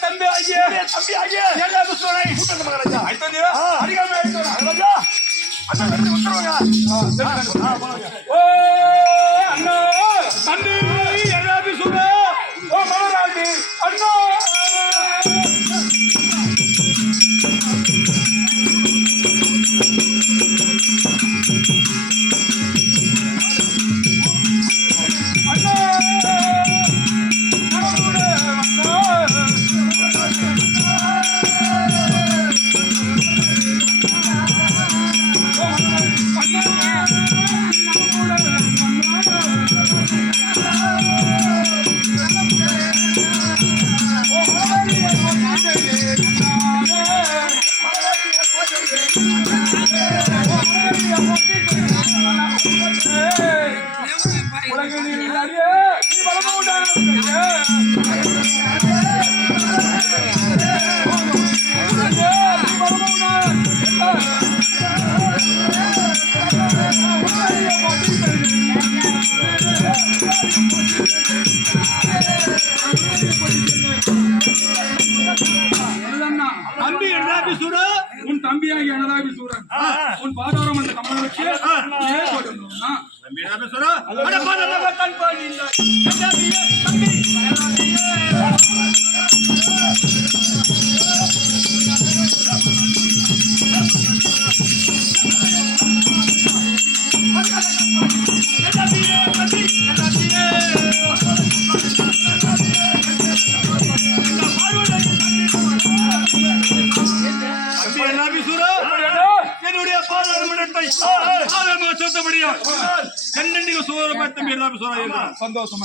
தம்பி ஆகிய தம்பி ஆகிய அண்ணா தம்பி எல்லாரும் சொல்ல ஓ மலராஜி அண்ணா உன் தம்பியாகி அனதாபி சூரன் உன் பாதாரம் அந்த கம்மனை வச்சு சந்தோஷம்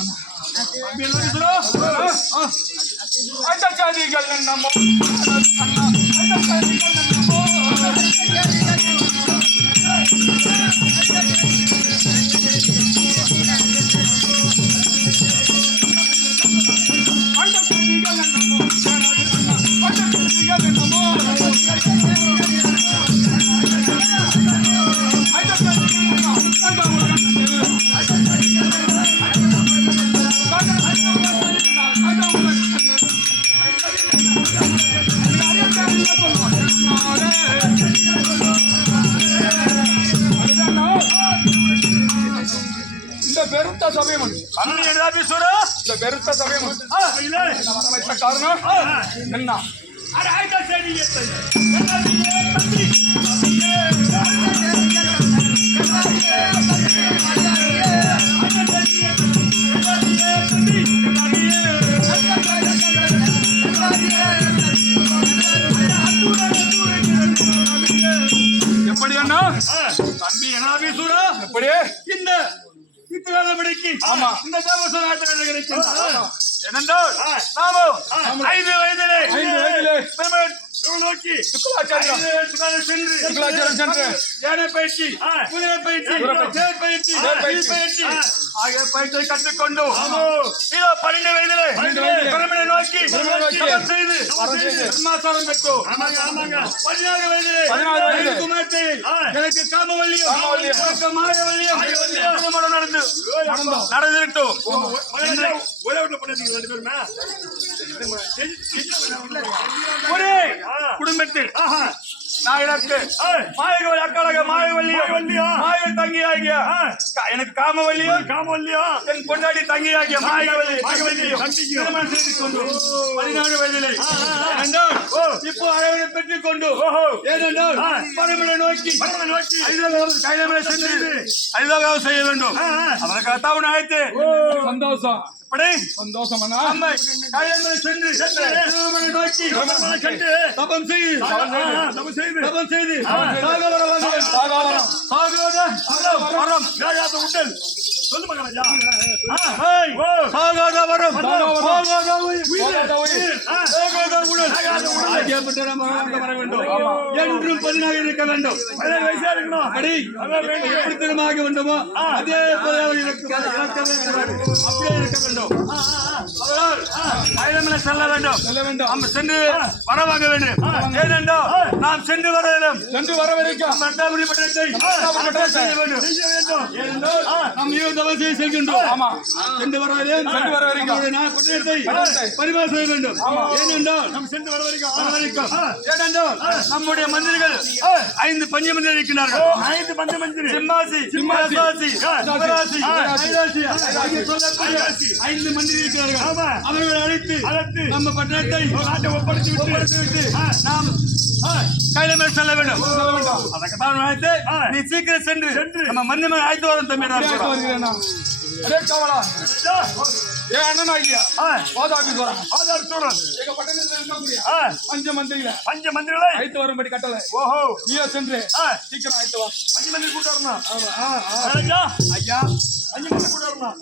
பெருத்த சமயம் பெருத்த சமயம் காரணம் என்ன எப்படி அண்ணா தம்பி எனாபீசூரா எப்படி இந்த இத்திராதபடிக்கு ஆமா இந்த தேவசனாயத்தில் கிடைக்கின்றார் என்னென்றால் நாமும் 5 வயதிலே நோக்கி சுக்கலாச்சாரம் சென்று யானை பயிற்சி குதிரை பயிற்சி தேர் பயிற்சி பயிற்சி ஆகிய பயிற்சியை கற்றுக்கொண்டு 12 வயதிலே பிரமனை நோக்கி செய்து பிரம்மாசாரம் பெற்றோம் 16 வயதிலே எனக்கு காமவல்லியும் மாயவல்லியும் நடந்துவிட்டோம் குடும்பத்தில் நான் எனக்கு மாயவல்லி அக்காளாக மாயவல் தங்கியாகிய எனக்கு காமவல்லியும் என் கொண்டாடி தங்கியாகிய மாயவல்லியும் திருமணம் செய்து கொண்டு 14 வயதிலே இப்போ அனைவரை பெற்றுக் கொண்டு ஏனென்றால் பரமனை நோக்கி கைலமலை சென்று ஐதோகாவும் செய்ய வேண்டும் அதற்காக உன் அழைத்து சந்தோஷம் சந்தோஷம் கைலமலை சென்று நோக்கி தபம் செய்து சொல்லு மகாராஜா. சாகாத வரம், போகாத உயிர், போகாத உடல், ஆகாத உடல். ஆகியப்பட்ட நம்ம வர வேண்டும். என்றும் பதினாக இருக்க வேண்டும். 17 வயசா இருக்கணும். அப்படி எப்படி திரும்ப வேண்டுமோ அதே போல அவர் இறக்கவே கூடாது. அப்படியே இருக்க வேண்டும். அதனால் பயணமில்லை செல்ல வேண்டும். நாம் சென்று வரவாங்க வேண்டும். ஏனென்றால் நாம் சென்று வர வேண்டும். நம்ம அண்டாபுரி பட்டணத்தை அரசாட்சி செய்ய வேண்டும். ஏனென்றால் நாம் ஈழத்தவன் செய்ய செல்கின்றோம். சென்று வர வேண்டும். நம்முடைய பட்டணத்தை பரிமாற செய்ய வேண்டும். ஏனென்றால் நம்ம சென்று வர வரைக்கும் ஏனென்றால் நம்முடைய மந்திரிகள் 5 பஞ்ச மந்திரி இருக்கிறார்கள். 5 பஞ்ச மந்திரி. சிம்மாசி, சிம்மாசி, சிவராசி, கைலாசி ஆகிய சொல்லக்கூடிய 5 மந்திரி இருக்கிறார்கள். அவர்களை அழைத்து நம்ம பட்டணத்தை நாட்டை ஒப்படைத்து விட்டு நாம் கையில செல்ல வேண்டும். அதற்குத்தான் அழைத்து நீ சீக்கிரம் சென்று நம்ம மந்திரி ஆய்த்து வரும் தம்பி. பஞ்ச மந்திரிகளை ஆய்த்து வரும்படி கட்டளை. ஓஹோ நீயோ சென்று சீக்கிரம் ஆய்த்து வா. பஞ்ச மந்திரி கூட்ட வரணும். ஐயா பஞ்ச மந்திரி கூட்ட வரணும்.